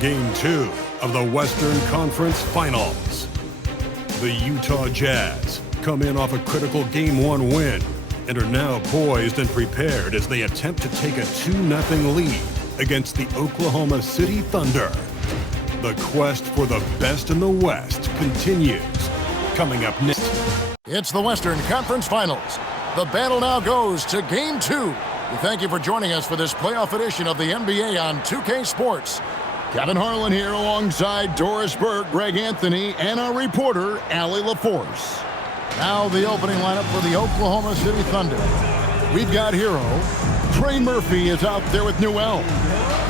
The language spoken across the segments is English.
Game 2 of the Western Conference Finals. The Utah Jazz come in off a critical Game 1 win and are now poised and prepared as they attempt to take a 2-0 lead against the Oklahoma City Thunder. The quest for the best in the West continues. Coming up next. It's the Western Conference Finals. The battle now goes to Game 2. Thank you for joining us for this playoff edition of the NBA on 2K Sports. Kevin Harlan here alongside Doris Burke, Greg Anthony, and our reporter, Allie LaForce. Now the opening lineup for the Oklahoma City Thunder. We've got Hero. Trey Murphy is out there with Newell.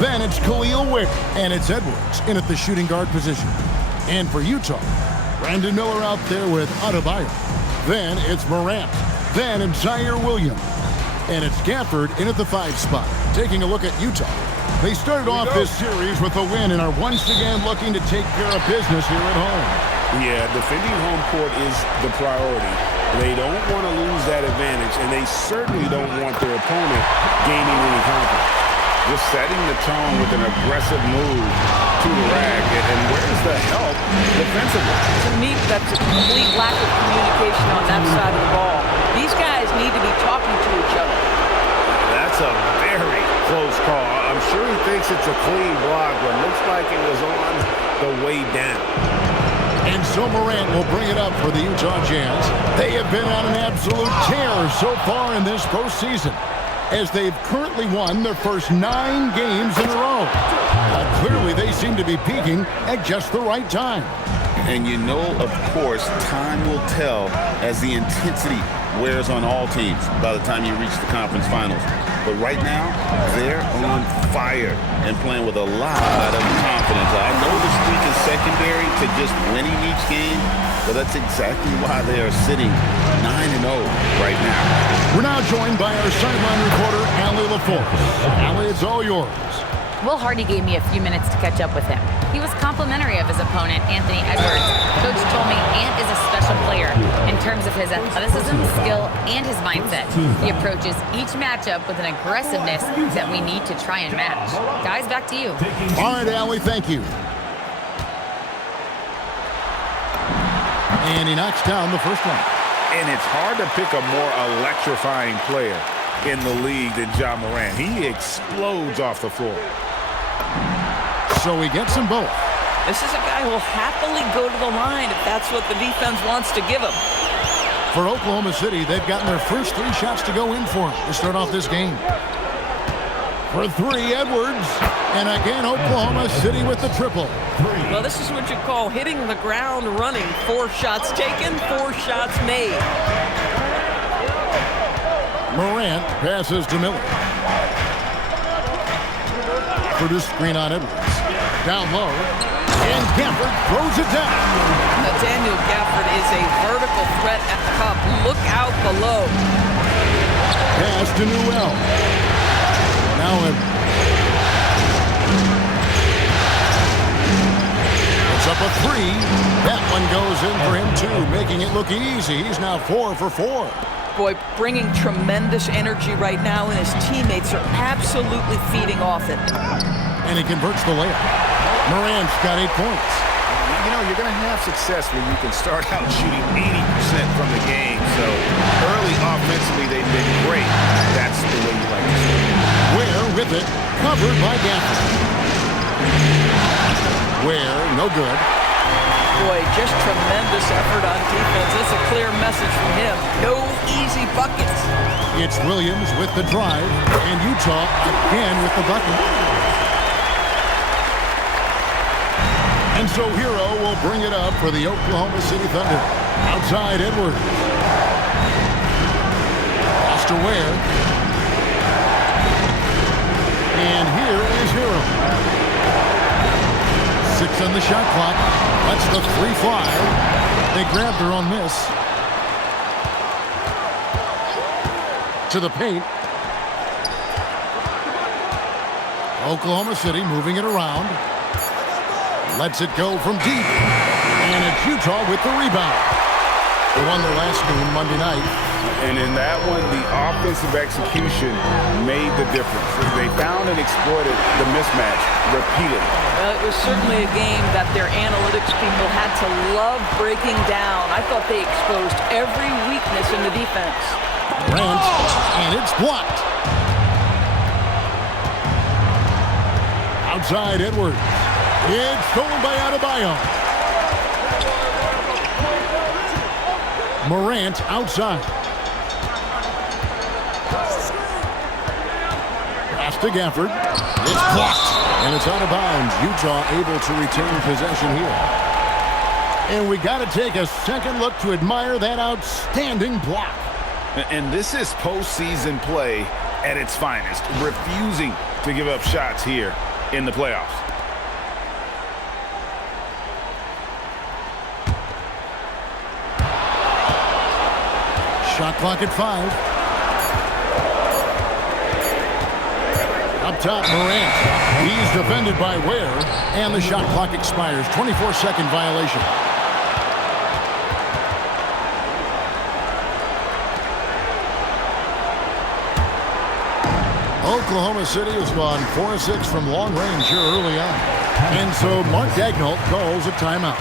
Then it's Khalil Wick, and it's Edwards in at the shooting guard position. And for Utah, Brandon Miller out there with Adebayo. Then it's Morant. Then it's Zaire Williams. And it's Gafford in at the 5 spot. Taking a look at Utah. They started off this series with a win and are once again looking to take care of business here at home. Yeah, defending home court is the priority. They don't want to lose that advantage, and they certainly don't want their opponent gaining any confidence. Just setting the tone with an aggressive move to the rack. And where's the help defensively? To me, that's a complete lack of communication on that side of the ball. These guys need to be talking to each other. That's a very close call. I'm sure he thinks it's a clean block, but looks like it was on the way down. And so Morant will bring it up for the Utah Jazz. They have been on an absolute tear so far in this postseason, as they've currently won their first 9 games in a row. Clearly, they seem to be peaking at just the right time. And you know, of course, time will tell as the intensity wears on all teams by the time you reach the conference finals. But right now, they're on fire and playing with a lot of confidence. I know the streak is secondary to just winning each game, but that's exactly why they are sitting 9-0 right now. We're now joined by our sideline reporter, Allie LaForce. Allie, it's all yours. Will Hardy gave me a few minutes to catch up with him. He was complimentary of his opponent, Anthony Edwards. Coach told me Ant is a special player in terms of his athleticism, skill, and his mindset. He approaches each matchup with an aggressiveness that we need to try and match. Guys, back to you. All right, Allie, thank you. And he knocks down the first one. And it's hard to pick a more electrifying player in the league than Ja Morant. He explodes off the floor. So he gets them both. This is a guy who will happily go to the line if that's what the defense wants to give him. For Oklahoma City, they've gotten their first 3 shots to go in for him to start off this game. For 3, Edwards. And again, Oklahoma City with the triple. Well, this is what you call hitting the ground running. 4 shots taken, 4 shots made. Morant passes to Miller. For the screen on Edwards. Down low. And Gafford throws it down. Daniel Gafford is a vertical threat at the cup. Look out below. Pass to Newell. Now Edwards. It's up a 3. That one goes in for him too, making it look easy. He's now 4 for 4. Boy, bringing tremendous energy right now, and his teammates are absolutely feeding off it. And he converts the layup. Morant's got 8 points. You know, you're going to have success when you can start out shooting 80% from the game. So early offensively, they've been great. That's the way you like to see it. Ware with it, covered by Gafford. Ware, no good. Boy, just tremendous effort on defense. That's a clear message from him. No easy buckets. It's Williams with the drive, and Utah again with the bucket. And so Hero will bring it up for the Oklahoma City Thunder. Outside Edwards. Pass to Ware. And here is Hero. 6 on the shot clock. That's the 3 fly. They grabbed her on miss. To the paint. Oklahoma City moving it around. Lets it go from deep. And it's Utah with the rebound. They won their last game Monday night, And in that one, the offensive execution made the difference. They found and exploited the mismatch repeatedly. Well, it was certainly a game that their analytics people had to love breaking down. I thought they exposed every weakness in the defense. Grant, and it's blocked. Outside Edwards. It's stolen by Adebayo. Morant outside. Pass to Gafford. It's blocked. And it's out of bounds. Utah able to retain possession here. And we got to take a second look to admire that outstanding block. And this is postseason play at its finest, refusing to give up shots here in the playoffs. Shot clock at 5. Up top, Morant. He's defended by Ware, and the shot clock expires. 24-second violation. Oklahoma City has gone 4-6 from long range here early on. And so Mark Daigneault calls a timeout.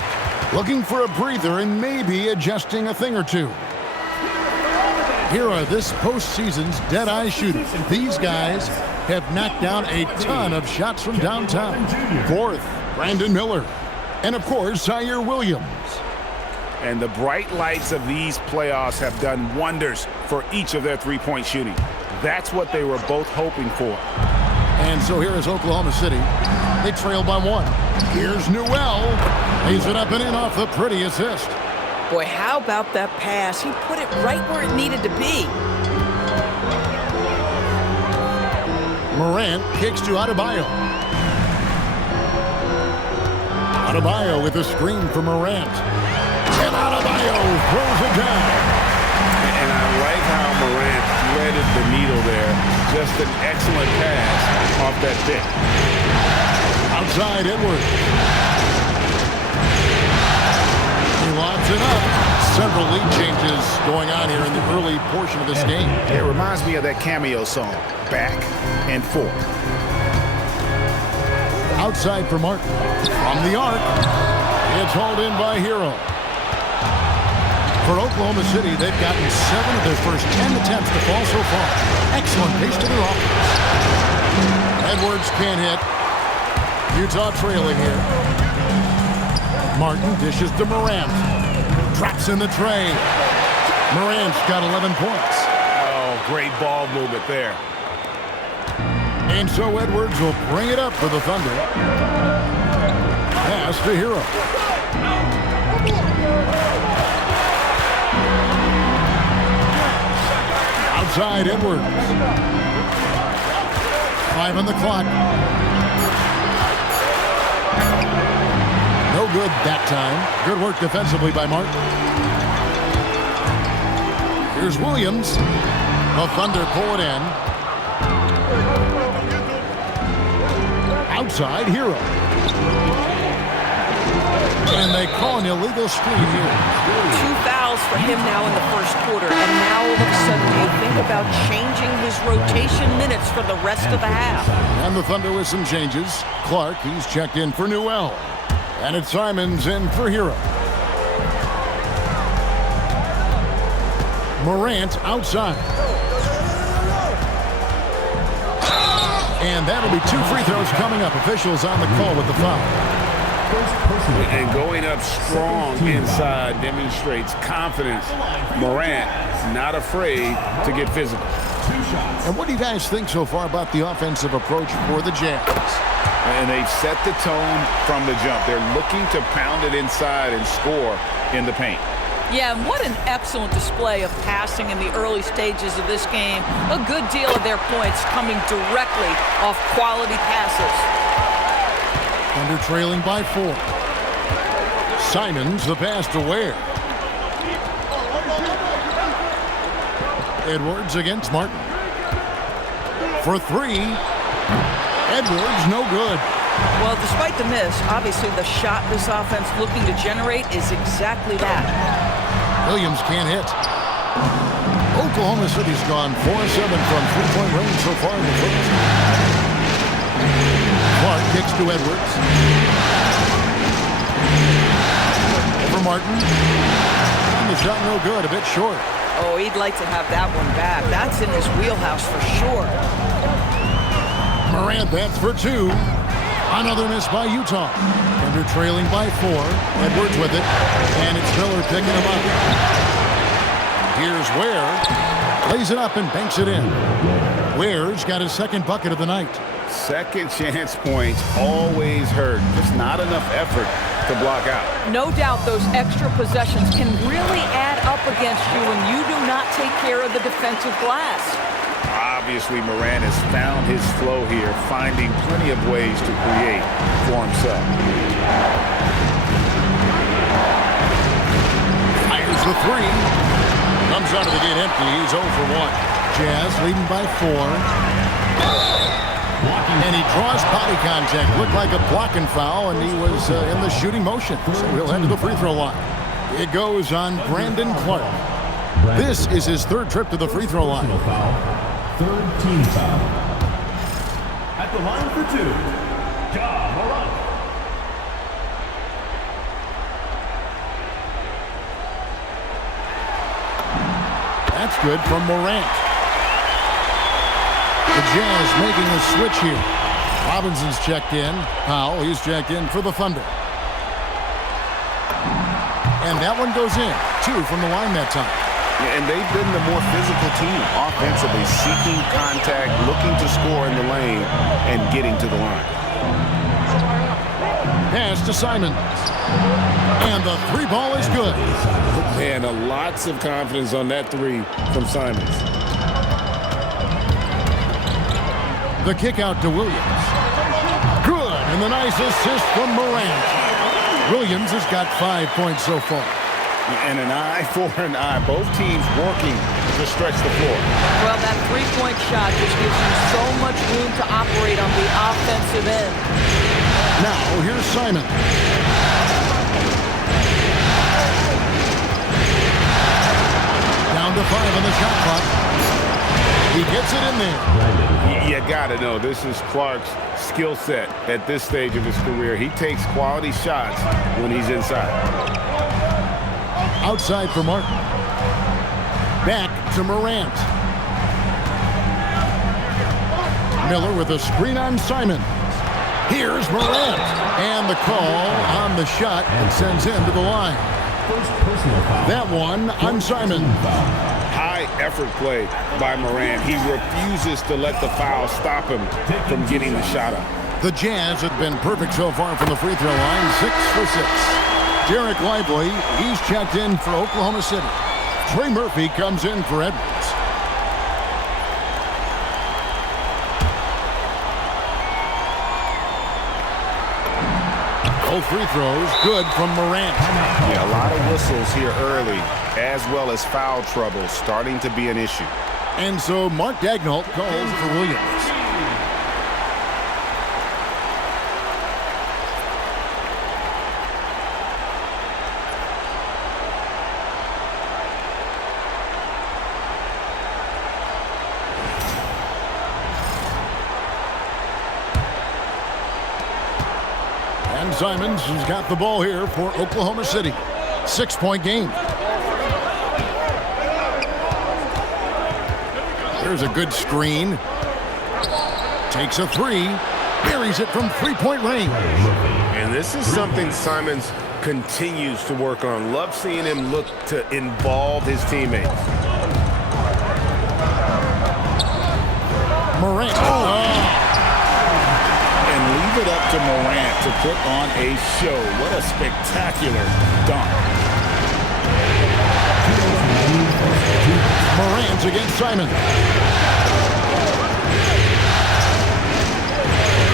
Looking for a breather and maybe adjusting a thing or two. Here are this postseason's dead-eye shooters. These guys have knocked down a ton of shots from downtown. Fourth, Brandon Miller. And, of course, Zaire Williams. And the bright lights of these playoffs have done wonders for each of their three-point shooting. That's what they were both hoping for. And so here is Oklahoma City. They trail by 1. Here's Newell. Lays it up and in off the pretty assist. Boy, how about that pass? He put it right where it needed to be. Morant kicks to Adebayo. Adebayo with a screen for Morant. And Adebayo throws it down. And I like how Morant threaded the needle there. Just an excellent pass off that pick. Outside Edwards. He lobs it up. Several lead changes going on here in the early portion of this game. It reminds me of that cameo song, Back and Forth. Outside for Martin. From the arc. It's hauled in by Hero. For Oklahoma City, they've gotten 7 of their first 10 attempts to fall so far. Excellent pace to their offense. Edwards can't hit. Utah trailing here. Martin dishes to Morant. Drops in the tray. Morant's got 11 points. Oh, great ball movement there. And so Edwards will bring it up for the Thunder. Pass to Hero. Outside Edwards. 5 on the clock. No good that time. Good work defensively by Martin. Here's Williams. The Thunder pull it in. Outside Hero. And they call an illegal screen here. 2 fouls for him now in the first quarter. And now all of a sudden you think about changing his rotation minutes for the rest of the half. And the Thunder with some changes. Clark, he's checked in for Newell. And it's Simons in for Hero. Morant outside. And that'll be 2 free throws coming up. Officials on the call with the foul. And going up strong inside demonstrates confidence. Morant not afraid to get physical. And what do you guys think so far about the offensive approach for the Jazz? And they've set the tone from the jump. They're looking to pound it inside and score in the paint. Yeah, and what an excellent display of passing in the early stages of this game. A good deal of their points coming directly off quality passes. Thunder trailing by 4. Simons, the pass to Ware. Edwards against Martin. For 3. Edwards, no good. Well, despite the miss, obviously the shot this offense looking to generate is exactly that. Williams can't hit. Oklahoma City's gone 4-7 from three-point range so far in the first. Clark kicks to Edwards. Over Martin. And the shot no good, a bit short. Oh, he'd like to have that one back. That's in his wheelhouse for sure. Morant bats for two. Another miss by Utah. Thunder trailing by 4. Edwards with it. And it's Miller picking him up. Here's Ware. Lays it up and banks it in. Ware's got his second bucket of the night. Second chance points always hurt. Just not enough effort to block out. No doubt those extra possessions can really add up against you when you do not take care of the defensive glass. Obviously, Morant has found his flow here, finding plenty of ways to create for himself. Fires the three. Comes out of the gate empty. He's 0 for 1. Jazz leading by 4. And he draws body contact. Looked like a blocking foul, and he was in the shooting motion. So he'll head to the free throw line. It goes on Brandon Clark. This is his third trip to the free throw line. Third team foul. At the line for 2, Ja Morant. That's good from Morant. The Jazz making a switch here. Robinson's checked in. Powell, he's checked in for the Thunder. And that one goes in. 2 from the line that time. And they've been the more physical team offensively, seeking contact, looking to score in the lane, and getting to the line. Pass to Simons. And the three ball is good. Man, lots of confidence on that three from Simons. The kick out to Williams. Good, and the nice assist from Morant. Williams has got 5 points so far. And an eye for an eye. Both teams working to stretch the floor. Well, that three-point shot just gives you so much room to operate on the offensive end. Now, here's Simon. Down to 5 on the shot clock. He gets it in there. You got to know, this is Clark's skill set at this stage of his career. He takes quality shots when he's inside. Outside for Martin. Back to Morant. Miller with a screen on Simon. Here's Morant. And the call on the shot and sends him to the line. That one on Simon. High effort play by Morant. He refuses to let the foul stop him from getting the shot up. The Jazz have been perfect so far from the free throw line. 6 for 6. Derek Lively, he's checked in for Oklahoma City. Trey Murphy comes in for Edwards. Both free throws good from Morant. Yeah, a lot of whistles here early, as well as foul trouble starting to be an issue. And so Mark Daigneault calls for Williams. And Simons has got the ball here for Oklahoma City. 6-point game. There's a good screen. Takes a three. Buries it from three-point range. And this is something Simons continues to work on. Love seeing him look to involve his teammates. Morant. And leave it up to Morant to put on a show. What a spectacular dunk. Morant against Simon.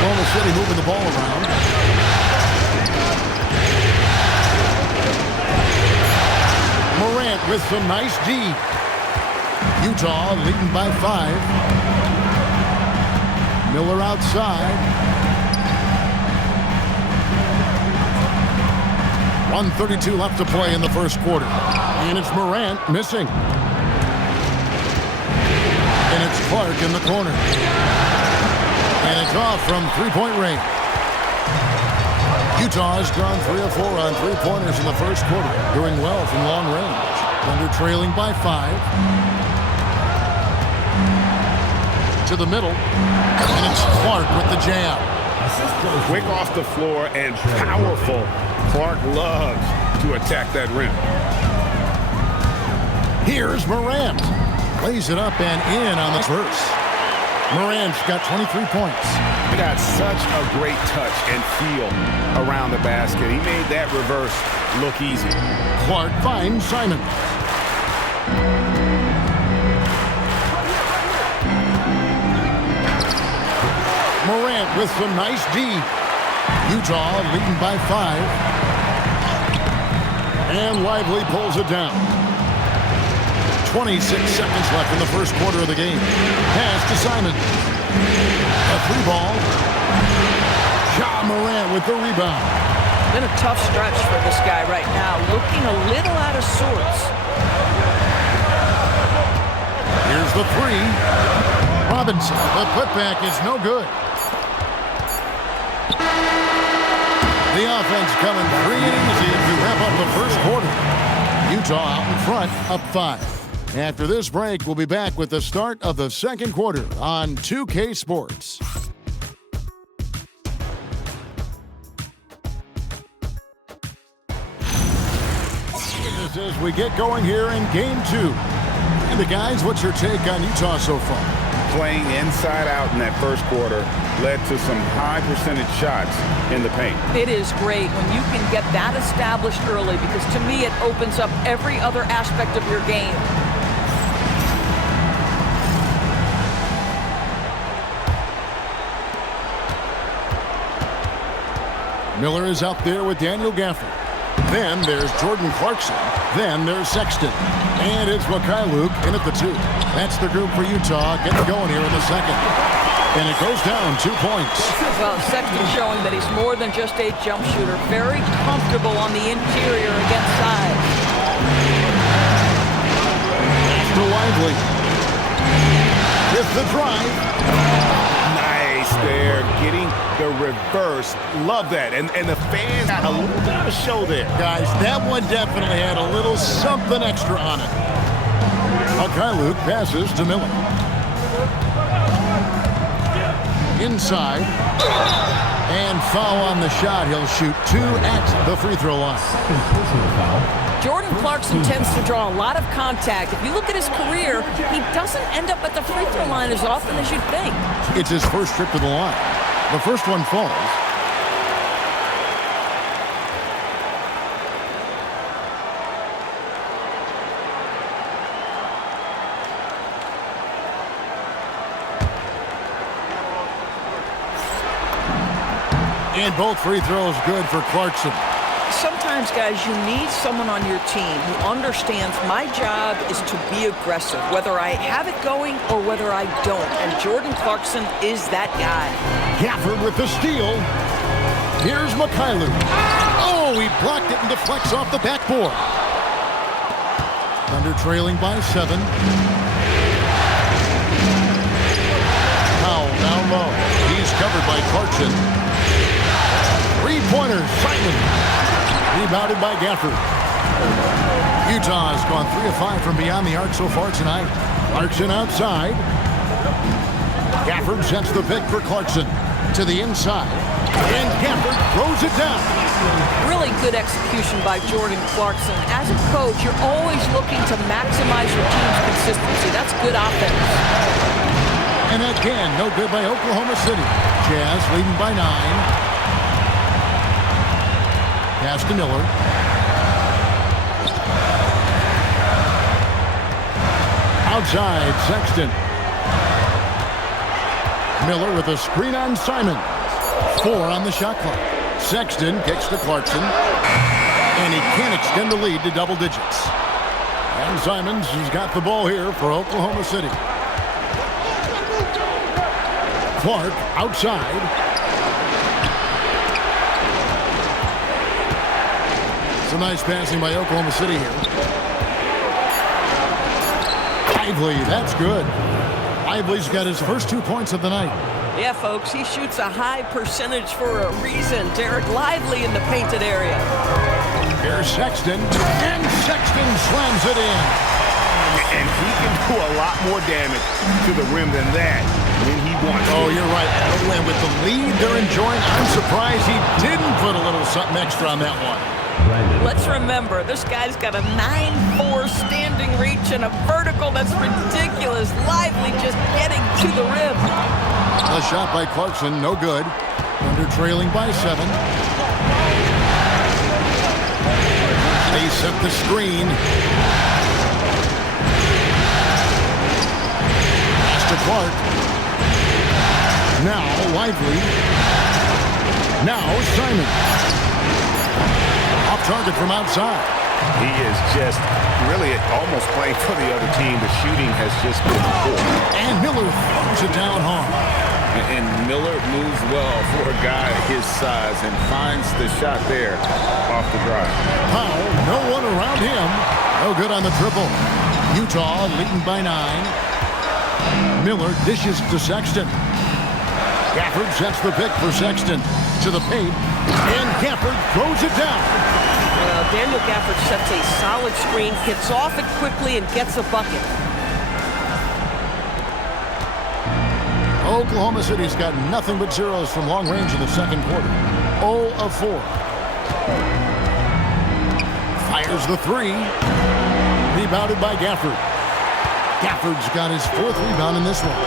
Oklahoma City moving the ball around. Morant with some nice D. Utah leading by 5. Miller outside. 1:32 left to play in the first quarter. And it's Morant missing. Clark in the corner. And it's off from three-point range. Utah has gone 3 of 4 on three-pointers in the first quarter, doing well from long range. Thunder trailing by 5. To the middle, and it's Clark with the jam. Quick off the floor and powerful. Clark loves to attack that rim. Here's Morant. Lays it up and in on the first. Morant's got 23 points. He got such a great touch and feel around the basket. He made that reverse look easy. Clark finds Simon. Morant with some nice D. Utah leading by 5. And Lively pulls it down. 26 seconds left in the first quarter of the game. Pass to Simon. A free ball. Ja Morant with the rebound. Been a tough stretch for this guy right now. Looking a little out of sorts. Here's the 3. Robinson. The putback is no good. The offense coming free and easy to wrap up the first quarter. Utah out in front, up 5. After this break, we'll be back with the start of the second quarter on 2K Sports. Just as we get going here in Game 2. And the guys, what's your take on Utah so far? Playing inside out in that first quarter led to some high percentage shots in the paint. It is great when you can get that established early because to me it opens up every other aspect of your game. Miller is out there with Daniel Gafford. Then there's Jordan Clarkson. Then there's Sexton. And it's Mikhailuk in at the 2. That's the group for Utah getting going here in the second. And it goes down 2 points. Well, Sexton showing that he's more than just a jump shooter. Very comfortable on the interior against size. To Lively. With the drive. Nice there, getting the reverse. Love that. And the fans got a little bit of a show there. Guys, that one definitely had a little something extra on it. Mikhailuk passes to Miller. Inside. And foul on the shot. He'll shoot 2 at the free throw line. Jordan Clarkson tends to draw a lot of contact. If you look at his career, he doesn't end up at the free throw line as often as you'd think. It's his first trip to the line. The first one falls. And both free throws good for Clarkson. Sometimes, guys, you need someone on your team who understands my job is to be aggressive, whether I have it going or whether I don't. And Jordan Clarkson is that guy. Gafford with the steal. Here's Mikhailuk. Oh, he blocked it and deflects off the backboard. Thunder trailing by 7. Powell down low. He's covered by Clarkson. Three-pointer, Simon. Rebounded by Gafford. Utah has gone 3 of 5 from beyond the arc so far tonight. Clarkson outside. Gafford sets the pick for Clarkson. To the inside. And Gafford throws it down. Really good execution by Jordan Clarkson. As a coach, you're always looking to maximize your team's consistency. That's good offense. And again, no good by Oklahoma City. Jazz leading by 9. Pass to Miller. Outside, Sexton. Miller with a screen on Simon. 4 on the shot clock. Sexton kicks to Clarkson. And he can't extend the lead to double digits. And Simons has got the ball here for Oklahoma City. Clark outside. Some nice passing by Oklahoma City here. Lively, that's good. Lively's got his first 2 points of the night. Yeah, folks, he shoots a high percentage for a reason. Derek Lively in the painted area. Here's Sexton, and Sexton slams it in. And he can do a lot more damage to the rim than that when he wants to. Oh, you're right. And with the lead they're enjoying, I'm surprised he didn't put a little something extra on that one. Let's remember, this guy's got a 9'4" standing reach and a vertical that's ridiculous. Lively just getting to the rim. A shot by Clarkson, no good. Thunder trailing by 7. They set the screen. Pass to Clark. Now Lively. Now Simon. Off target from outside. He is just really almost playing for the other team. The shooting has just been poor. And Miller throws it down hard. And Miller moves well for a guy his size and finds the shot there off the drive. Powell, no one around him. No good on the triple. Utah leading by 9. Miller dishes to Sexton. Gafford sets the pick for Sexton. To the paint. And Gafford throws it down. Well, Daniel Gafford sets a solid screen, gets off it quickly, and gets a bucket. Oklahoma City's got nothing but zeros from long range in the second quarter. 0 of 4. Fires the 3. Rebounded by Gafford. Gafford's got his 4th rebound in this one.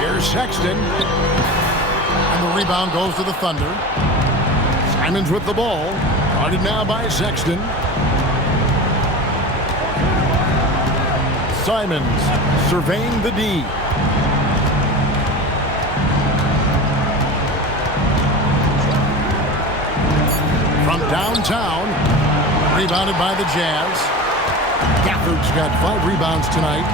Here's Sexton. And the rebound goes to the Thunder. Simons with the ball. Guarded now by Sexton. Simons surveying the D. From downtown, rebounded by the Jazz. Gafford's got 5 rebounds tonight.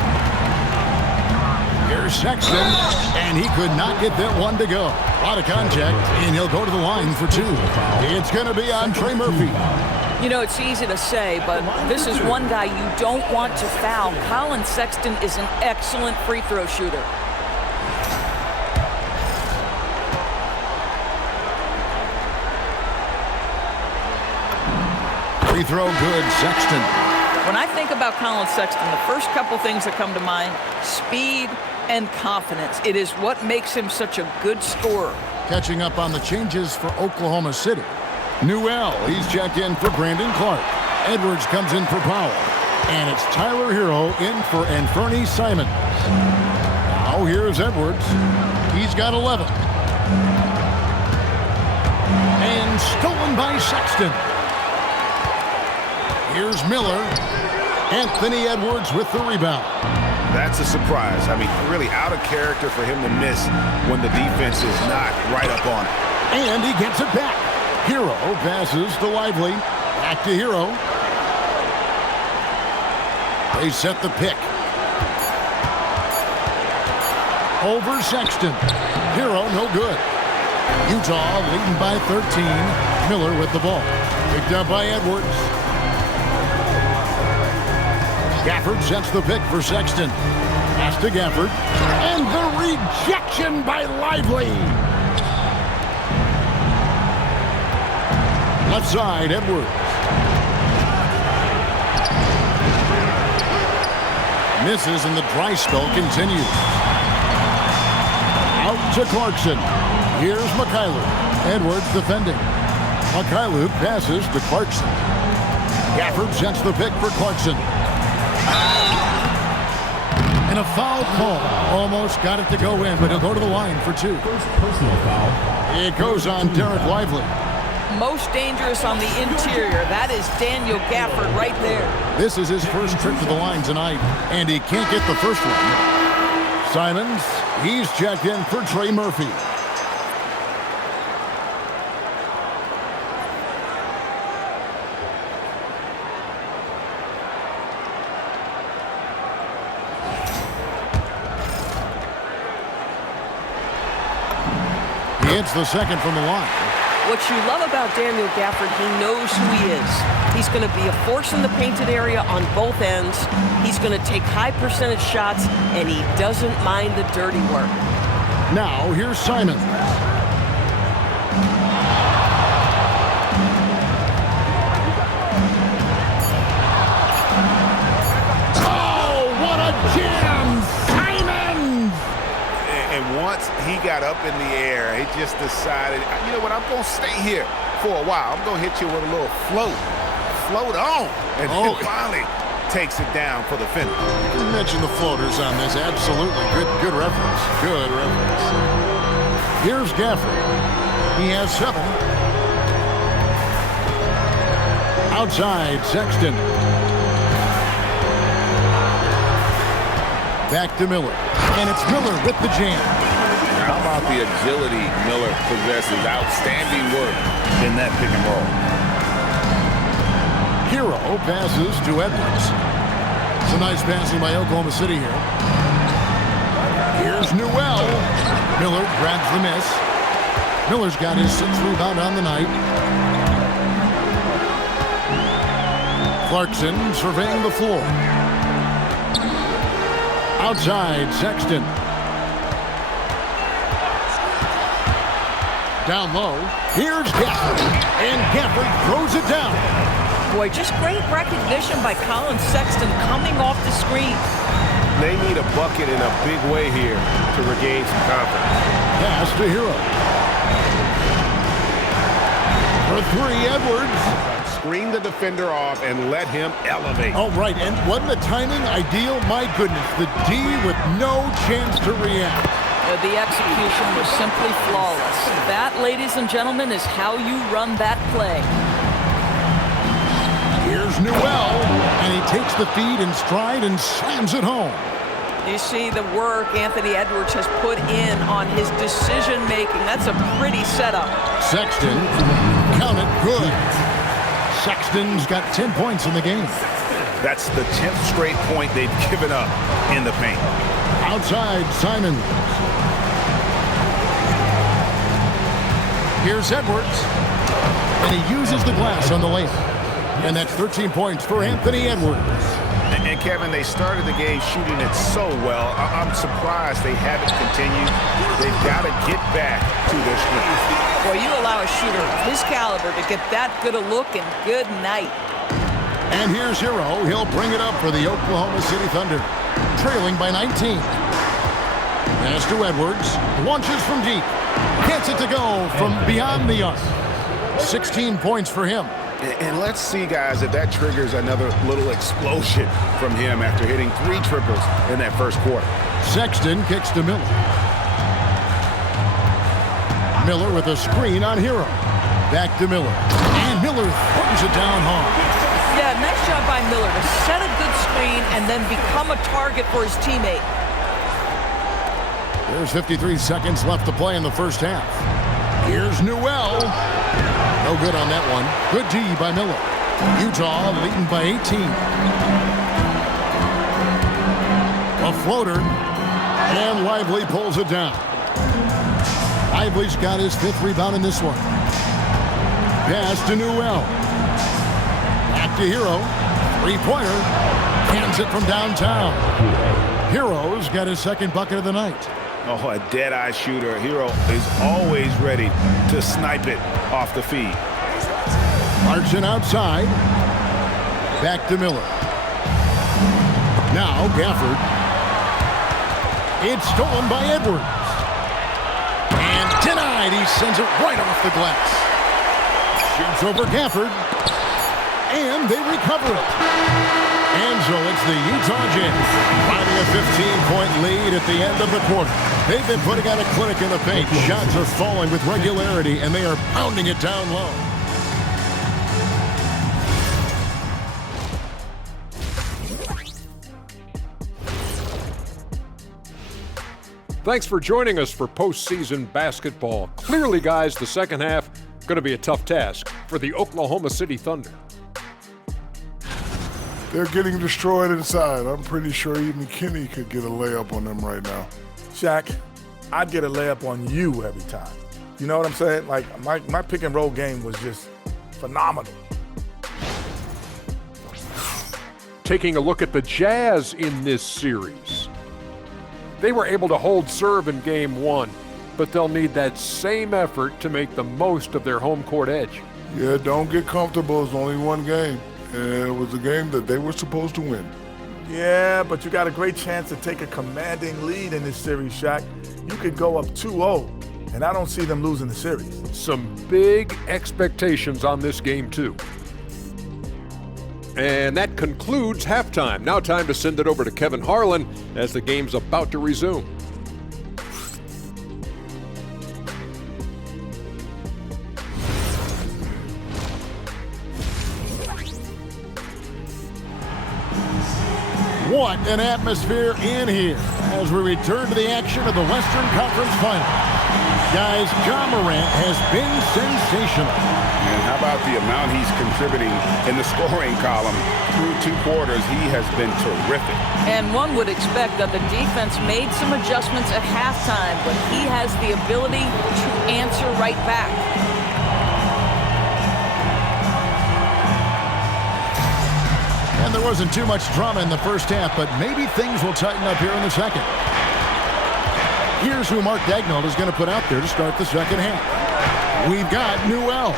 Here's Sexton, and he could not get that one to go. A lot of contact, and he'll go to the line for 2. It's going to be on Trey Murphy. You know, it's easy to say, but this is one guy you don't want to foul. Colin Sexton is an excellent free throw shooter. Free throw good, Sexton. When I think about Colin Sexton, the first couple things that come to mind, speed and confidence. It is what makes him such a good scorer. Catching up on the changes for Oklahoma City. Newell, he's checked in for Brandon Clark. Edwards comes in for Powell. And it's Tyler Hero in for Anthony Simons. Now here's Edwards. He's got 11. And stolen by Sexton. Here's Miller. Anthony Edwards with the rebound. That's a surprise. I mean, really out of character for him to miss when the defense is not right up on it. And he gets it back. Hero passes to Lively. Back to Hero. They set the pick. Over Sexton. Hero, no good. Utah leading by 13. Miller with the ball. Picked up by Edwards. Gafford sets the pick for Sexton. Pass to Gafford. And the rejection by Lively. Left side, Edwards. Misses and the dry spell continues. Out to Clarkson. Here's Mikhailuk. Edwards defending. Mikhailuk passes to Clarkson. Gafford sets the pick for Clarkson. And a foul call. Almost got it to go in, but he'll go to the line for 2. First personal foul. It goes on Derek Lively. Most dangerous on the interior. That is Daniel Gafford right there. This is his first trip to the line tonight, and he can't get the first one. Simons, he's checked in for Trey Murphy. He hits the second from the line. What you love about Daniel Gafford, he knows who he is. He's going to be a force in the painted area on both ends. He's going to take high percentage shots, and he doesn't mind the dirty work. Now, here's Simon. Oh, what a jam! Simon! And once he got up in the air, he just decided, you know what, I'm going to stay here for a while. I'm going to hit you with a little float. Float on. And then finally takes it down for the finish. You mentioned the floaters on this. Absolutely. Good reference. Good reference. Here's Gafford. He has 7. Outside, Sexton. Back to Miller. And it's Miller with the jam. How about the agility Miller possesses? Outstanding work in that pick and roll. Hero passes to Edwards. It's a nice passing by Oklahoma City here. Here's Newell. Miller grabs the miss. Miller's got his 6th rebound on the night. Clarkson surveying the floor. Outside, Sexton. Down low. Here's Gafford. And Gafford throws it down. Boy, just great recognition by Colin Sexton coming off the screen. They need a bucket in a big way here to regain some confidence. Pass to Hero. For 3, Edwards. Screen the defender off and let him elevate. Oh, right, and wasn't the timing ideal? My goodness, the D with no chance to react. The execution was simply flawless. That, ladies and gentlemen, is how you run that play. Here's Newell, and he takes the feed in stride and slams it home. You see the work Anthony Edwards has put in on his decision-making. That's a pretty setup. Sexton, count it, good. Sexton's got 10 points in the game. That's the 10th straight point they've given up in the paint. Outside, Simon. Here's Edwards, and he uses the glass on the layup. And that's 13 points for Anthony Edwards. And Kevin, they started the game shooting it so well. I'm surprised they haven't continued. They've got to get back to their strength. Boy, you allow a shooter of his caliber to get that good a look, and good night. And here's Hero. He'll bring it up for the Oklahoma City Thunder, trailing by 19. Pass to Edwards. Launches from deep. Gets it to go from beyond the arc. 16 points for him. And let's see, guys, if that triggers another little explosion from him after hitting 3 triples in that first quarter. Sexton kicks to Miller. Miller with a screen on Hero. Back to Miller. And Miller throws it down hard. Yeah, nice job by Miller to set a good screen and then become a target for his teammate. There's 53 seconds left to play in the first half. Here's Newell. No good on that one. Good D by Miller. Utah leading by 18. A floater. And Lively pulls it down. Lively's got his 5th rebound in this one. Pass to Newell. Back to Hero. 3-pointer. Hands it from downtown. Hero's got his 2nd bucket of the night. Oh, a dead-eye shooter. Hero is always ready to snipe it off the feed. Clarkson outside. Back to Miller. Now Gafford. It's stolen by Edwards. And denied. He sends it right off the glass. Shoots over Gafford. And they recover it. And so it's the Utah Jazz finding a 15-point lead at the end of the quarter. They've been putting out a clinic in the paint. Shots are falling with regularity, and they are pounding it down low. Thanks for joining us for postseason basketball. Clearly, guys, the second half going to be a tough task for the Oklahoma City Thunder. They're getting destroyed inside. I'm pretty sure even Kenny could get a layup on them right now. Shaq, I'd get a layup on you every time. You know what I'm saying? Like, my pick and roll game was just phenomenal. Taking a look at the Jazz in this series. They were able to hold serve in Game 1, but they'll need that same effort to make the most of their home court edge. Yeah, don't get comfortable. It's only one game. And it was a game that they were supposed to win. Yeah, but you got a great chance to take a commanding lead in this series, Shaq. You could go up 2-0, and I don't see them losing the series. Some big expectations on this game, too. And that concludes halftime. Now time to send it over to Kevin Harlan as the game's about to resume. What an atmosphere in here as we return to the action of the Western Conference Final. Guys, Ja Morant has been sensational. And how about the amount he's contributing in the scoring column through 2 quarters? He has been terrific. And one would expect that the defense made some adjustments at halftime, but he has the ability to answer right back. And there wasn't too much drama in the first half, but maybe things will tighten up here in the second. Here's who Mark Daigneault is going to put out there to start the second half. We've got Newell.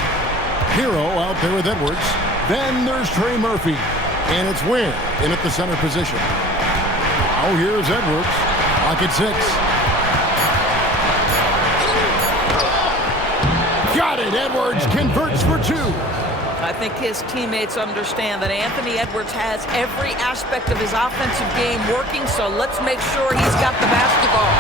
Hero out there with Edwards. Then there's Trey Murphy. And it's Ware in at the center position. Now here's Edwards. Clock at 6. Got it. Edwards converts for 2. I think his teammates understand that Anthony Edwards has every aspect of his offensive game working, so let's make sure he's got the basketball.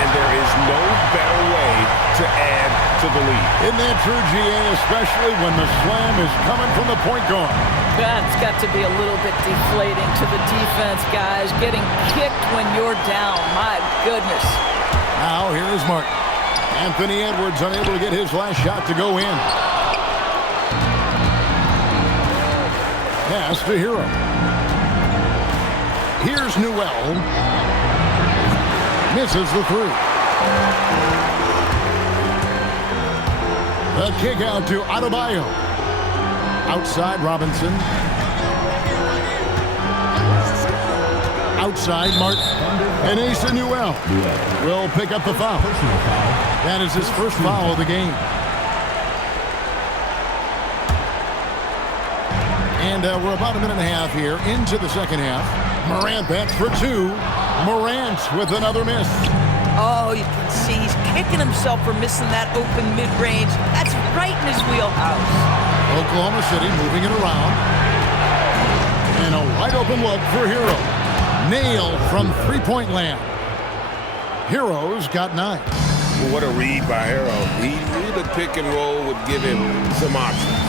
And there is no better way to add to the lead. Isn't that true, GA, especially when the slam is coming from the point guard? That's got to be a little bit deflating to the defense, guys. Getting kicked when you're down. My goodness. Now here is Martin. Anthony Edwards unable to get his last shot to go in. Pass to Hero. Here's Newell. Misses the 3. The kick out to Adebayo. Outside Robinson. Outside Martin. And Asa Newell will pick up the foul. That is his first foul of the game. And we're about a minute and a half here into the second half. Morant bats for 2. Morant with another miss. Oh, you can see he's kicking himself for missing that open mid-range. That's right in his wheelhouse. Oklahoma City moving it around. And a wide open look for Hero. Nailed from three-point land. Hero's got 9. Well, what a read by Hero. He knew the pick and roll would give him some options.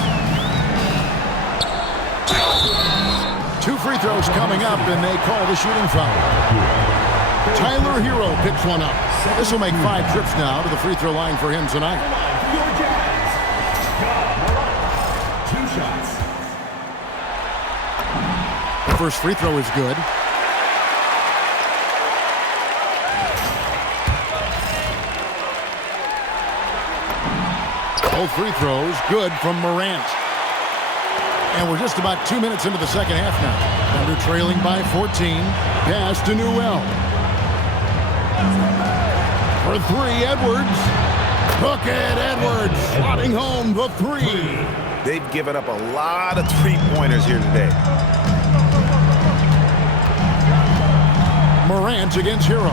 2 free throws coming up, and they call the shooting foul. Tyler Hero picks one up. This will make 5 trips now to the free throw line for him tonight. Your Jazz. 2 shots. The first free throw is good. Both free throws good from Morant. And we're just about 2 minutes into the second half now. Thunder trailing by 14. Pass to Newell. For 3, Edwards. Hook it, Edwards. Slotting home the 3. They've given up a lot of three-pointers here today. Morant against Hero.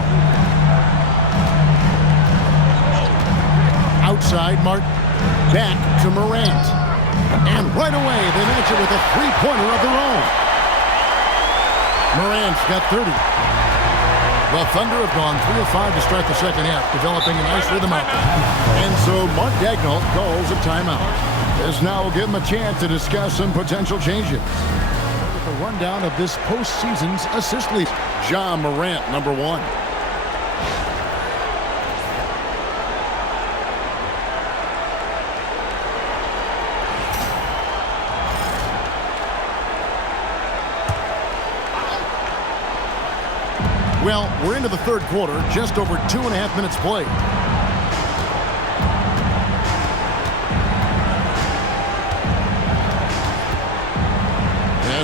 Outside, Martin. Back to Morant. And right away, they match it with a three-pointer of their own. Morant's got 30. The Thunder have gone 3 of 5 to start the second half, developing a nice rhythm out there. And so Mark Daigneault calls a timeout. This now will give him a chance to discuss some potential changes. With a rundown of this postseason's assist lead. Ja Morant, number 1. Well, we're into the third quarter, just over 2.5 minutes played.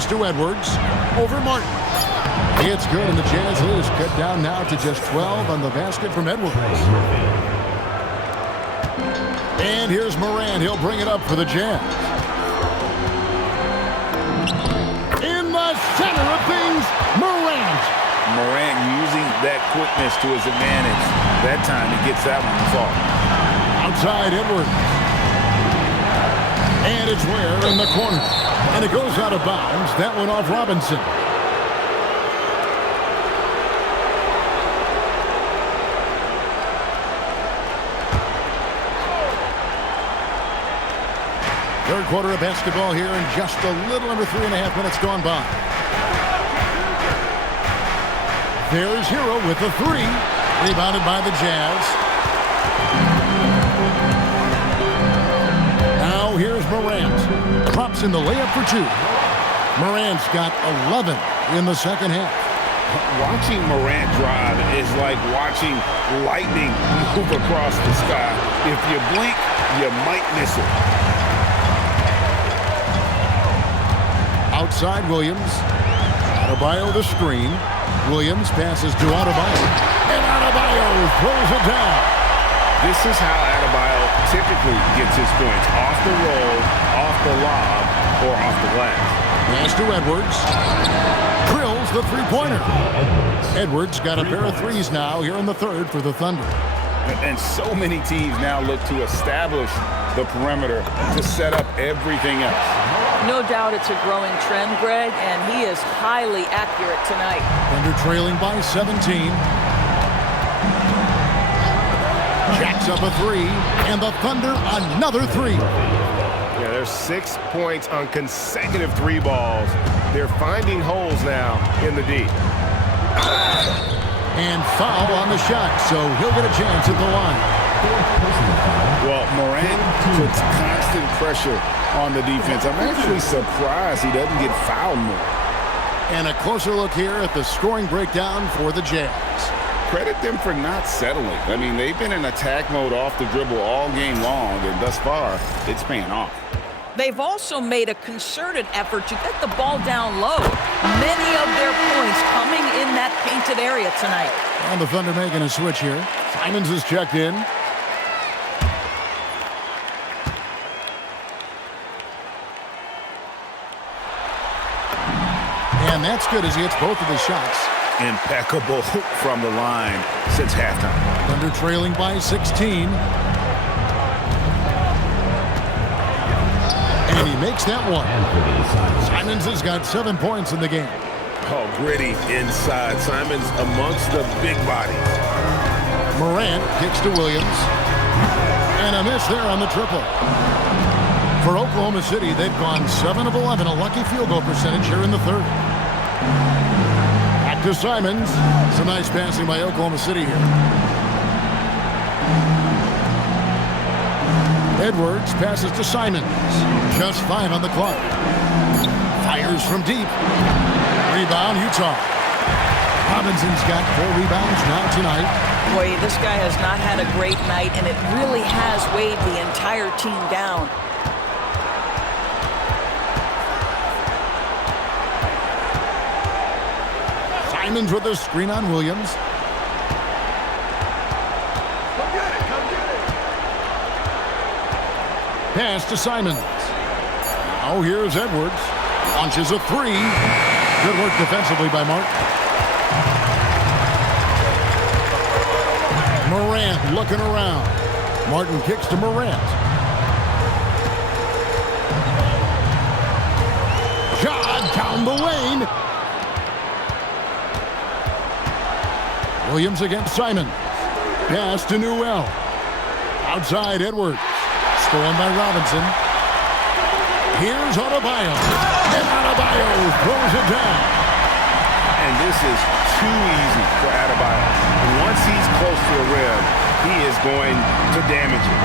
Pass to Edwards. Over Martin. It's good, and the Jazz lead is cut down now to just 12 on the basket from Edwards. And here's Morant. He'll bring it up for the Jazz. In the center of things, Morant. Morant using that quickness to his advantage. That time he gets that one off. Outside Edwards. And it's Ware in the corner. And it goes out of bounds. That one off Robinson. Third quarter of basketball here, and just a little under 3.5 minutes gone by. There's Hero with the three. Rebounded by the Jazz. Now here's Morant. Drops in the layup for two. Morant's got 11 in the second half. Watching Morant drive is like watching lightning move across the sky. If you blink, you might miss it. Outside Williams. Adebayo the screen. Williams passes to Adebayo. And Adebayo throws it down. This is how Adebayo typically gets his points. Off the roll, off the lob, or off the glass. Pass to Edwards. Drills the three-pointer. Edwards got a pair of threes now here in the third for the Thunder. And so many teams now look to establish the perimeter to set up everything else. No doubt it's a growing trend, Greg, and he is highly accurate tonight. Thunder trailing by 17. Jacks up a three, and the Thunder another three. Yeah, there's 6 points on consecutive three balls. They're finding holes now in the D. And foul on the shot, so he'll get a chance at the line. Well, Morant puts constant pressure on the defense. I'm actually surprised he doesn't get fouled more. And a closer look here at the scoring breakdown for the Jazz. Credit them for not settling. I mean, they've been in attack mode off the dribble all game long, and thus far, it's paying off. They've also made a concerted effort to get the ball down low. Many of their points coming in that painted area tonight. And the Thunder making a switch here. Simons is checked in. And that's good as he hits both of his shots. Impeccable from the line since halftime. Thunder trailing by 16. And he makes that one. Simons has got 7 points in the game. Oh, gritty inside. Simons amongst the big bodies. Morant kicks to Williams. And a miss there on the triple. For Oklahoma City, they've gone 7 of 11, a lucky field goal percentage here in the third. Back to Simons. Some nice passing by Oklahoma City here. Edwards passes to Simons. Just 5 on the clock. Fires from deep. Rebound, Utah. Robinson's got 4 rebounds now tonight. Boy, this guy has not had a great night, and it really has weighed the entire team down. Simons with a screen on Williams. Pass to Simons. Now here's Edwards. Launches a three. Good work defensively by Martin. Morant looking around. Martin kicks to Morant. Shot down the lane. Williams against Simon. Pass to Newell. Outside Edwards. Stolen by Robinson. Here's Adebayo. And Adebayo throws it down. And this is too easy for Adebayo. Once he's close to the rim, he is going to damage it.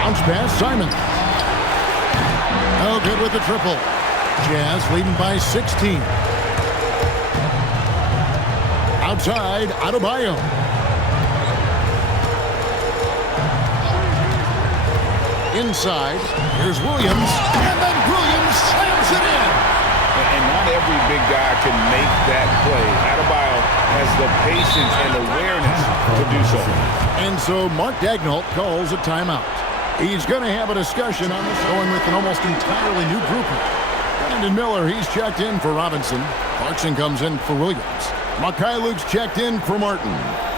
Bounce pass, Simon. No good with the triple. Jazz leading by 16. Outside, Adebayo. Inside, here's Williams. And then Williams slams it in. And not every big guy can make that play. Adebayo has the patience and awareness to do so. And so Mark Daigneault calls a timeout. He's going to have a discussion on this, going with an almost entirely new grouping. Brandon Miller, he's checked in for Robinson. Clarkson comes in for Williams. Luke's checked in for Martin.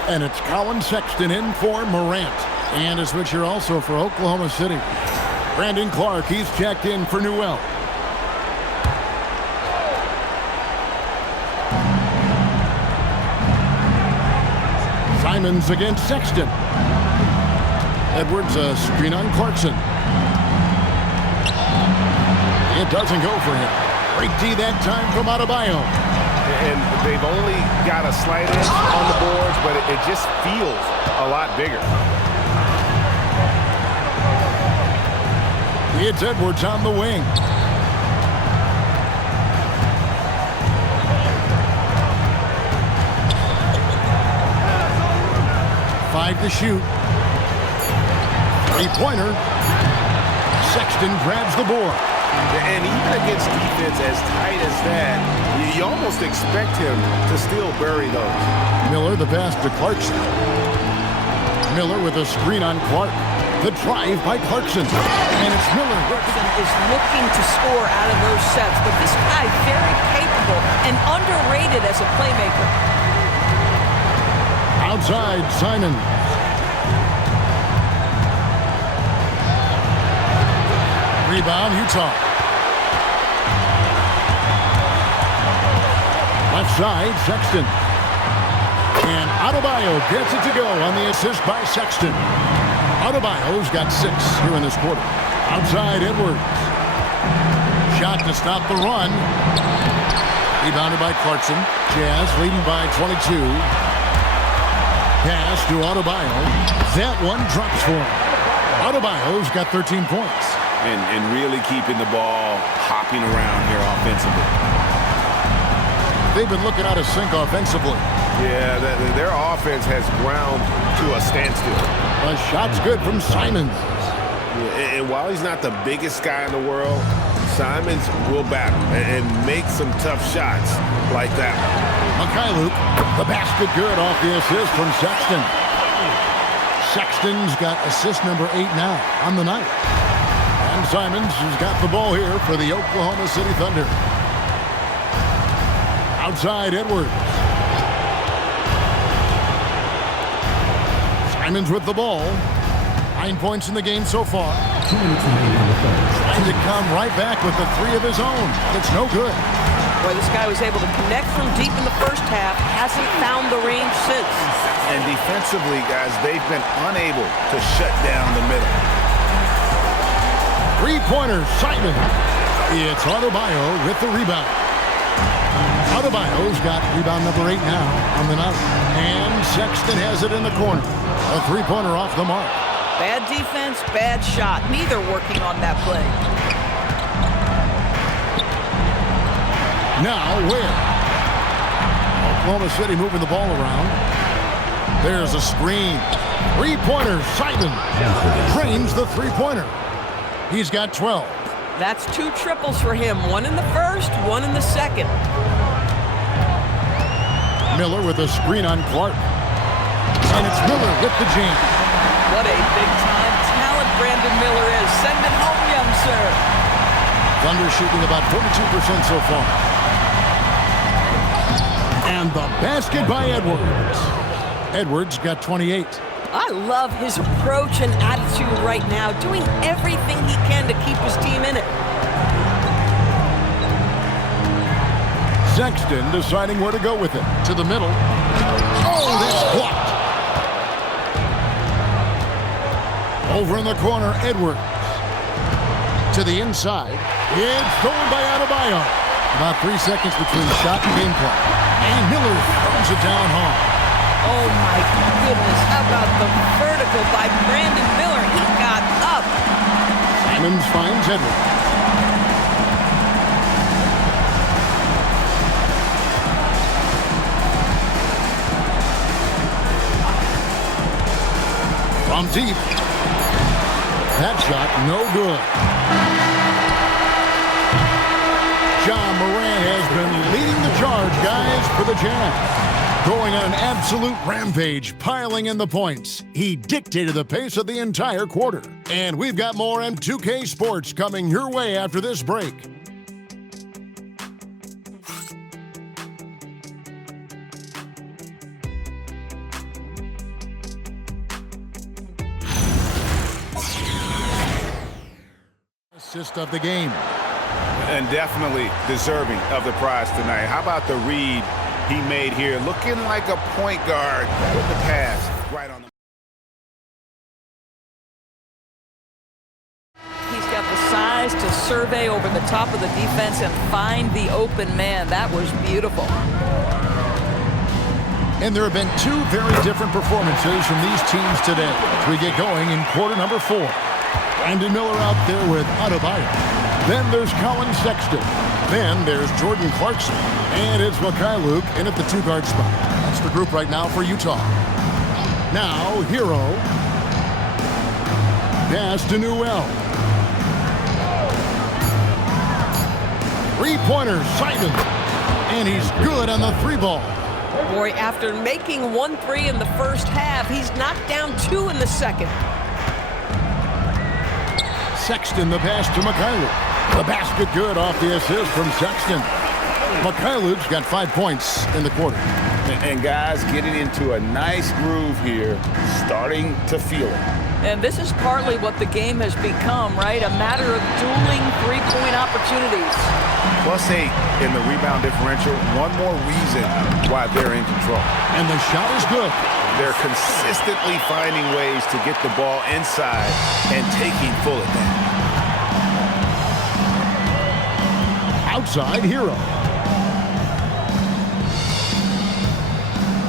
And it's Colin Sexton in for Morant. And a switcher also for Oklahoma City. Brandon Clark, he's checked in for Newell. Simons against Sexton. Edwards, a screen on Clarkson. It doesn't go for him. Great D that time from Adebayo. And they've only got a slight edge on the boards, but it just feels a lot bigger. It's Edwards on the wing. Five to shoot. Three-pointer. Sexton grabs the board. And even against defense as tight as that, you almost expect him to still bury those. Miller, the pass to Clarkson. Miller with a screen on Clark. The drive by Clarkson. And it's Miller. Clarkson is looking to score out of those sets, but this guy very capable and underrated as a playmaker. Outside, Simon. Rebound, Utah. Left side, Sexton. And Adebayo gets it to go on the assist by Sexton. Adebayo's got 6 here in this quarter. Outside, Edwards. Shot to stop the run. Rebounded by Clarkson. Jazz leading by 22. Pass to Adebayo. That one drops for him. Adebayo's got 13 points. And really keeping the ball hopping around here offensively. They've been looking out of sync offensively. Yeah, their offense has ground to a standstill. A shot's good from Simons. And while he's not the biggest guy in the world, Simons will battle and make some tough shots like that. Luke, the basket good off the assist from Sexton. Sexton's got assist number 8 now on the night. And Simons has got the ball here for the Oklahoma City Thunder. Outside, Edwards. Simons with the ball. 9 points in the game so far. Trying to come right back with the 3 of his own. It's no good. Boy, this guy was able to connect from deep in the first half. Hasn't found the range since. And defensively, guys, they've been unable to shut down the middle. Three-pointer, Simon. It's Adebayo with the rebound. Adebayo's got rebound number 8 now on the night. And Sexton has it in the corner. A three-pointer off the mark. Bad defense, bad shot. Neither working on that play. Now where? Oklahoma City moving the ball around. There's a screen. Three-pointer, Simon. Drains the three-pointer. He's got 12. That's 2 triples for him. 1 in the first, 1 in the second. Miller with a screen on Clark. And it's Miller with the jam. What a big-time talent Brandon Miller is. Send it home, young sir. Thunder shooting about 42% so far. And the basket by Edwards. Edwards got 28. I love his approach and attitude right now, doing everything he can to keep his team in it. Sexton deciding where to go with it. To the middle. Oh, that's blocked. Over in the corner, Edwards. To the inside. It's stolen by Adebayo. About 3 seconds between shot and game clock. And Miller throws it down hard. Oh, my goodness. How about the vertical by Brandon Miller? He got up. Simons finds Edwards. From deep. That shot, no good. been leading the charge, guys, for the Jazz. Going on an absolute rampage, piling in the points. He dictated the pace of the entire quarter. And we've got more M2K Sports coming your way after this break. Assist of the game. And definitely deserving of the prize tonight. How about the read he made here? Looking like a point guard with the pass right on the... He's got the size to survey over the top of the defense and find the open man. That was beautiful. And there have been two very different performances from these teams today as we get going in quarter number 4. Brandon Miller out there with Adebayo. Then there's Colin Sexton. Then there's Jordan Clarkson. And it's Luke in at the 2-guard spot. That's the group right now for Utah. Now, Hero. Pass to Newell. Three-pointer, Simon. And he's good on the 3-ball. Boy, after making 1 3 in the first half, he's knocked down 2 in the second. Sexton, the pass to Mikhailuk. The basket good off the assist from Sexton. Mikhailuk's got 5 points in the quarter. And guys getting into a nice groove here, starting to feel it. And this is partly what the game has become, right? A matter of dueling 3-point opportunities. +8 in the rebound differential. One more reason why they're in control. And the shot is good. They're consistently finding ways to get the ball inside and taking full advantage. Outside, Hero.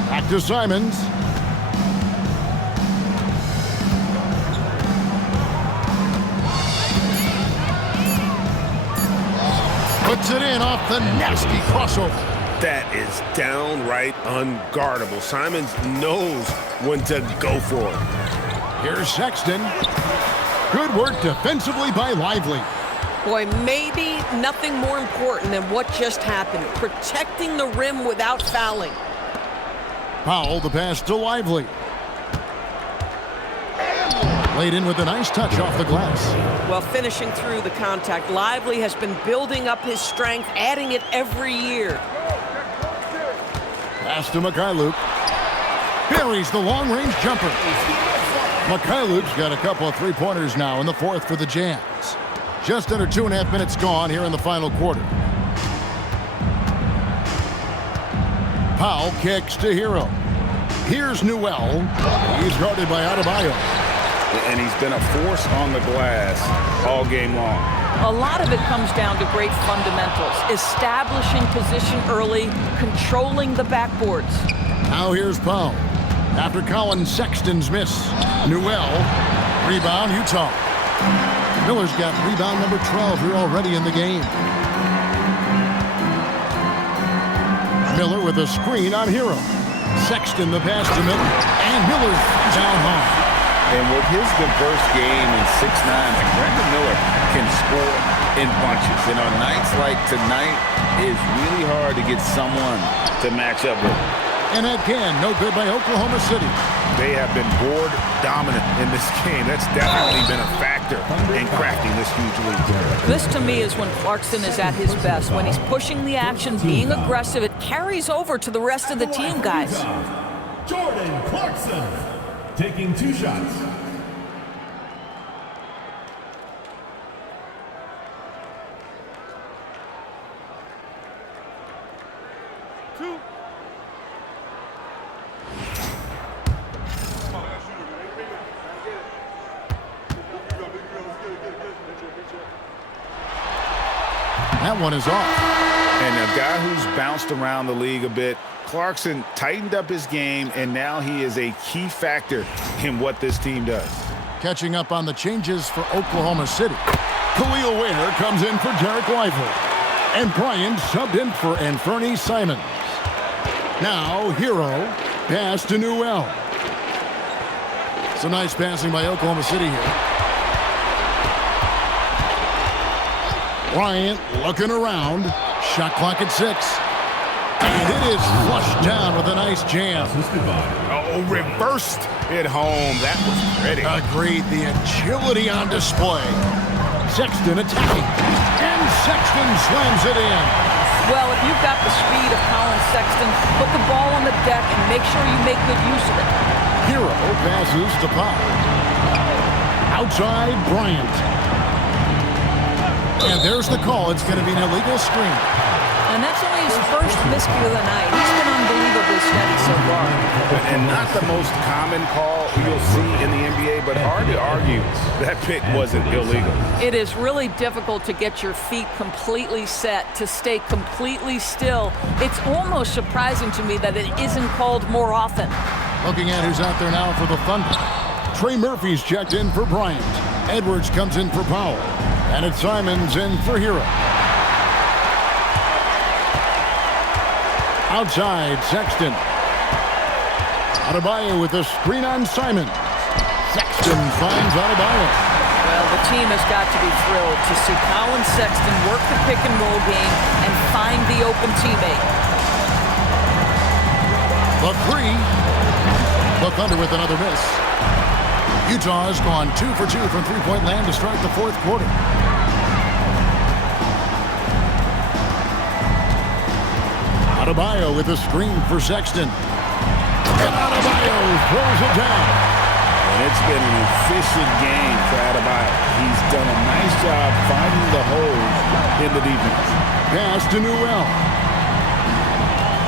Back to Simons. Puts it in off the nasty crossover. That is downright unguardable. Simons knows when to go for it. Here's Sexton. Good work defensively by Lively. Boy, maybe nothing more important than what just happened. Protecting the rim without fouling. Powell, the pass to Lively. Laid in with a nice touch off the glass. Well, finishing through the contact. Lively has been building up his strength, adding it every year. Pass to Mikhailuk. Buries the long-range jumper. Mikhailuk's got a couple of 3-pointers now in the 4th for the Jazz. Just under 2.5 minutes gone here in the final quarter. Powell kicks to Hero. Here's Newell. He's guarded by Adebayo. And he's been a force on the glass all game long. A lot of it comes down to great fundamentals. Establishing position early, controlling the backboards. Now here's Powell. After Colin Sexton's miss. Newell. Rebound, Utah. Miller's got rebound number 12 here already in the game. Miller with a screen on Hero. Sexton the pass to Miller. And Miller's down home. And with his diverse game in 6'9", Brandon Miller can score in bunches. And on nights like tonight, it's really hard to get someone to match up with. And again, no good by Oklahoma City. They have been board dominant in this game. That's definitely been a factor in crafting this huge lead. This, to me, is when Clarkson is at his best. When he's pushing the action, being aggressive, it carries over to the rest of the team, guys. Jordan Clarkson taking 2 shots. That one is off. And a guy who's bounced around the league a bit, Clarkson tightened up his game, and now he is a key factor in what this team does. Catching up on the changes for Oklahoma City. Khalil Ware comes in for Derek Lively. And Bryant subbed in for Anferny Simons. Now, Hero, pass to Newell. Some nice passing by Oklahoma City here. Bryant looking around. Shot clock at 6. And it is flushed down with a nice jam. Oh, reversed it home. That was pretty. Agreed. The agility on display. Sexton attacking. And Sexton slams it in. Well, if you've got the speed of Colin Sexton, put the ball on the deck and make sure you make good use of it. Hero passes to Pop. Outside, Bryant. And there's the call. It's going to be an illegal screen. And that's only his first miscue of the night. He's been unbelievably steady so far. And not the most common call you'll see in the NBA, but hard to argue that pick wasn't illegal. It is really difficult to get your feet completely set, to stay completely still. It's almost surprising to me that it isn't called more often. Looking at who's out there now for the Thunder. Trey Murphy's checked in for Bryant. Edwards comes in for Powell. And it's Simons in for Hero. Outside, Sexton. Adebayo with a screen on Simon. Sexton finds Adebayo. Well, the team has got to be thrilled to see Colin Sexton work the pick-and-roll game and find the open teammate. The three. The Thunder with another miss. Utah has gone 2 for 2 from three-point land to start the fourth quarter. Adebayo with a screen for Sexton. And Adebayo throws it down. And it's been an efficient game for Adebayo. He's done a nice job finding the holes in the defense. Pass to Newell.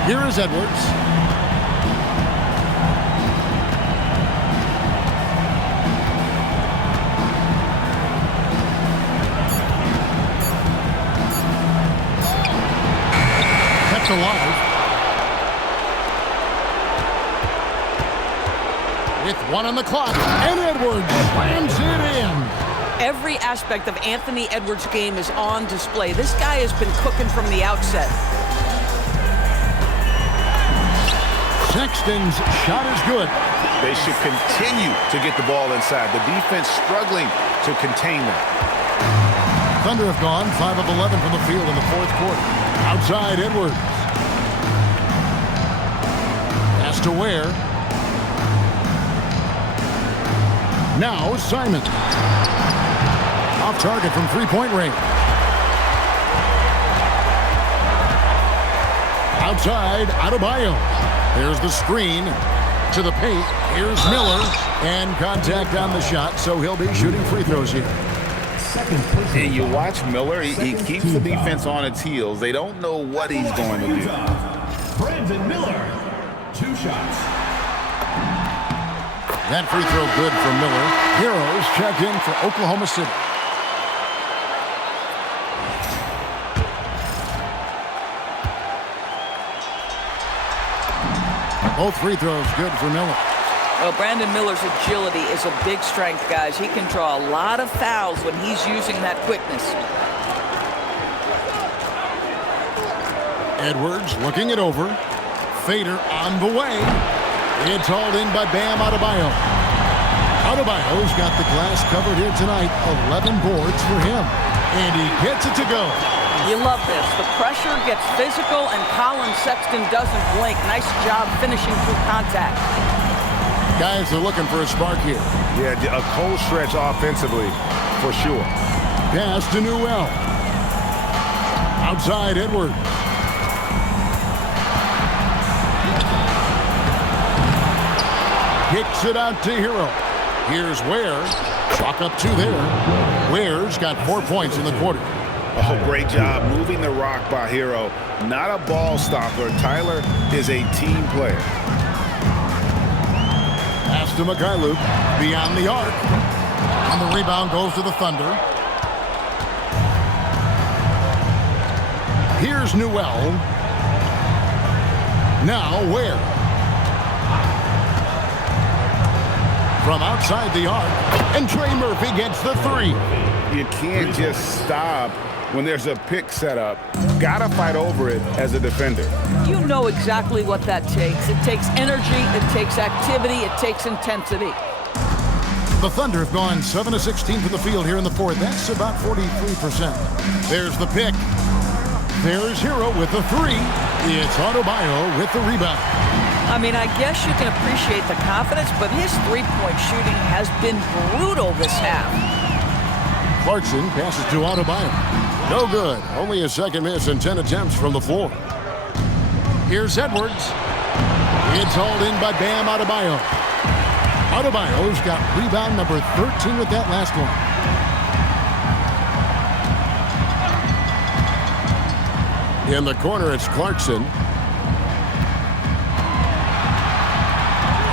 Here is Edwards. Alive. With 1 on the clock, and Edwards slams it in. Every aspect of Anthony Edwards' game is on display. This guy has been cooking from the outset. Sexton's shot is good. They should continue to get the ball inside. The defense struggling to contain them. Thunder have gone 5 of 11 from the field in the fourth quarter. Outside, Edwards. Pass to Ware. Now, Simon. Off target from three-point range. Outside, Adebayo. There's the screen to the paint. Here's Miller. And contact on the shot, so he'll be shooting free throws here. And you watch Miller, he keeps the defense on its heels. They don't know what he's going to do. Brandon Miller, 2 shots. That free throw good for Miller. Heroes check in for Oklahoma City. Both free throws good for Miller. Well, Brandon Miller's agility is a big strength, guys. He can draw a lot of fouls when he's using that quickness. Edwards looking it over. Fader on the way. It's hauled in by Bam Adebayo. Adebayo's got the glass covered here tonight. 11 boards for him. And he gets it to go. You love this. The pressure gets physical, and Colin Sexton doesn't blink. Nice job finishing through contact. Guys are looking for a spark here. Yeah, a cold stretch offensively, for sure. Pass to Newell. Outside, Edwards. Kicks it out to Hero. Here's Ware. Clock up 2 there. Ware's got 4 points in the quarter. Oh, great job moving the rock by Hero. Not a ball stopper. Tyler is a team player. Pass to Mikhailuk. Beyond the arc. And the rebound goes to the Thunder. Here's Newell. Now Ware. From outside the arc. And Trey Murphy gets the 3. You can't just stop when there's a pick set up. Gotta fight over it as a defender. You know exactly what that takes. It takes energy, it takes activity, it takes intensity. The Thunder have gone 7 of 16 from the field here in the fourth. That's about 43%. There's the pick. There's Hero with the three. It's Adebayo with the rebound. I mean, I guess you can appreciate the confidence, but his three-point shooting has been brutal this half. Clarkson passes to Adebayo. No good. Only a second miss and 10 attempts from the floor. Here's Edwards. It's hauled in by Bam Adebayo. Adebayo's got rebound number 13 with that last one. In the corner, it's Clarkson.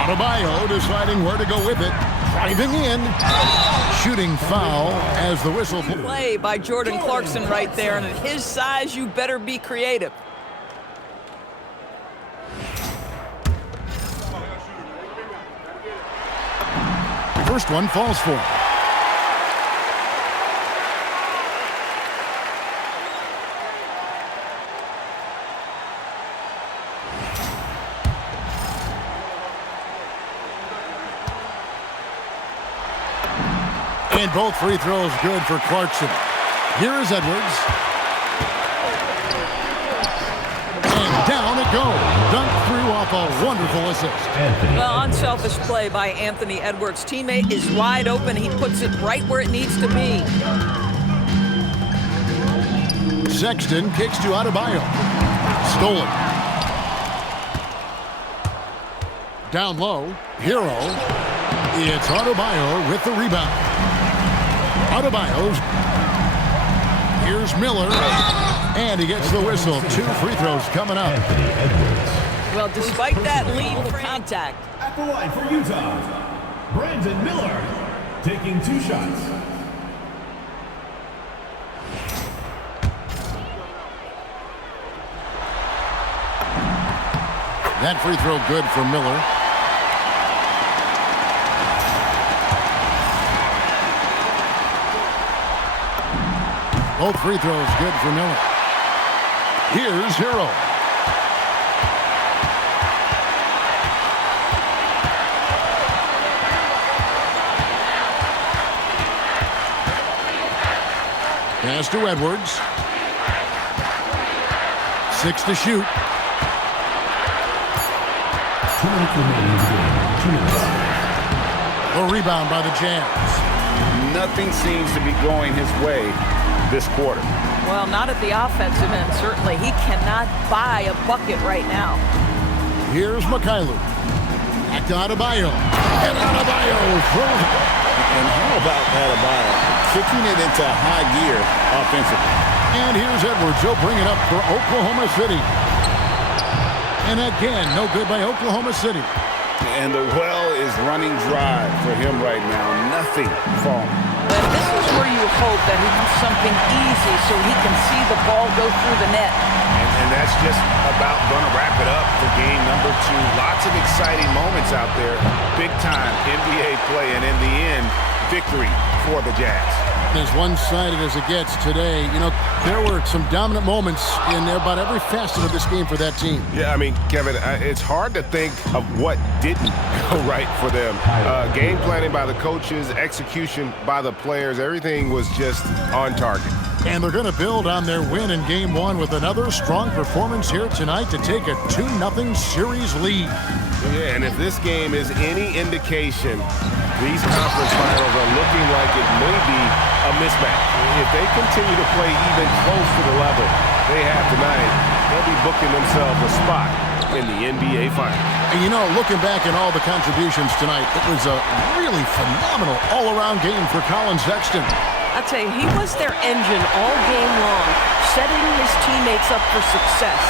Adebayo deciding where to go with it. Driving in. Shooting foul as the whistle. Play by Jordan Clarkson right there, and at his size, you better be creative. First one falls for. And both free throws good for Clarkson. Here is Edwards. And down it goes. Dunked through off a wonderful assist. Well, unselfish play by Anthony Edwards. Teammate is wide open. He puts it right where it needs to be. Sexton kicks to Adebayo. Stolen. Down low. Hero. It's Adebayo with the rebound. Adebayo's. Here's Miller. And he gets the whistle. 2 free throws coming up. Well, despite that lead for contact. At the line for Utah, Brandon Miller taking 2 shots. That free throw good for Miller. Both free throws good for Miller. Here's Hero. Pass to Edwards. 6 to shoot. 2 minutes remaining in the game. 2 minutes. A rebound by the Jazz. Nothing seems to be going his way this quarter. Well, not at the offensive end, certainly. He cannot buy a bucket right now. Here's Mikhailuk. Back to Adebayo. And Adebayo throws it. And how about Adebayo kicking it into high gear offensively? And here's Edwards. He'll bring it up for Oklahoma City. And again, no good by Oklahoma City. And the well is running dry for him right now. Nothing falling. And this is where you hope that he does something easy so he can see the ball go through the net. And that's just about going to wrap it up for game number 2. Lots of exciting moments out there. Big-time NBA play, and in the end, victory for the Jazz. As one-sided as it gets today, you know, there were some dominant moments in about every facet of this game for that team. Yeah, I mean, Kevin, it's hard to think of what didn't go right for them. Game planning by the coaches, execution by the players, everything was just on target. And they're going to build on their win in Game 1 with another strong performance here tonight to take a 2-0 series lead. Yeah, and if this game is any indication, these conference finals are looking like it may be a mismatch. If they continue to play even close to the level they have tonight, they'll be booking themselves a spot in the NBA Finals. And you know, looking back at all the contributions tonight, it was a really phenomenal all-around game for Colin Sexton. I'll tell you, he was their engine all game long, setting his teammates up for success.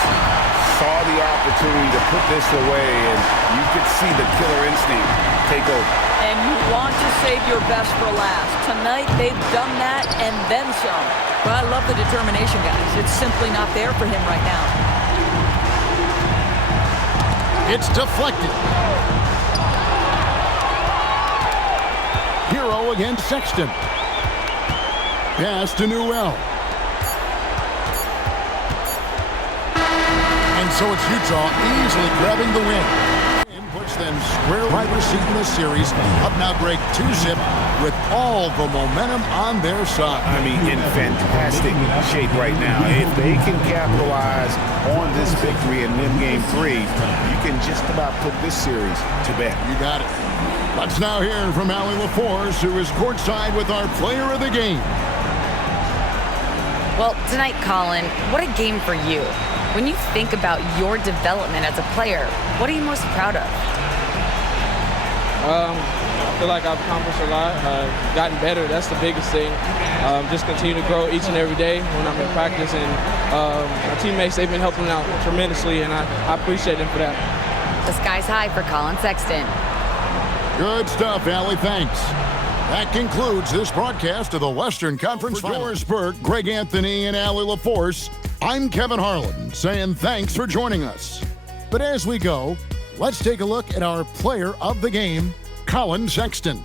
Saw the opportunity to put this away, and you could see the killer instinct take over. And you want to save your best for last. Tonight, they've done that and then some. But I love the determination, guys. It's simply not there for him right now. It's deflected. Hero against Sexton. Pass to Newell. And so it's Utah easily grabbing the win. Then square right receiving the series. Up now, Greg, 2-zip with all the momentum on their side. I mean, in fantastic shape right now. If they can capitalize on this victory and win game 3, you can just about put this series to bed. You got it. Let's now hear from Allie LaForce, who is courtside with our player of the game. Well, tonight, Colin, what a game for you. When you think about your development as a player, what are you most proud of? I feel like I've accomplished a lot, gotten better. That's the biggest thing. Just continue to grow each and every day when I'm in practice. And my teammates, they've been helping out tremendously, and I appreciate them for that. The sky's high for Colin Sexton. Good stuff, Allie. Thanks. That concludes this broadcast of the Western Conference Finals. For Doris Burke, Greg Anthony, and Allie LaForce, I'm Kevin Harlan saying thanks for joining us. But as we go, let's take a look at our player of the game, Colin Sexton.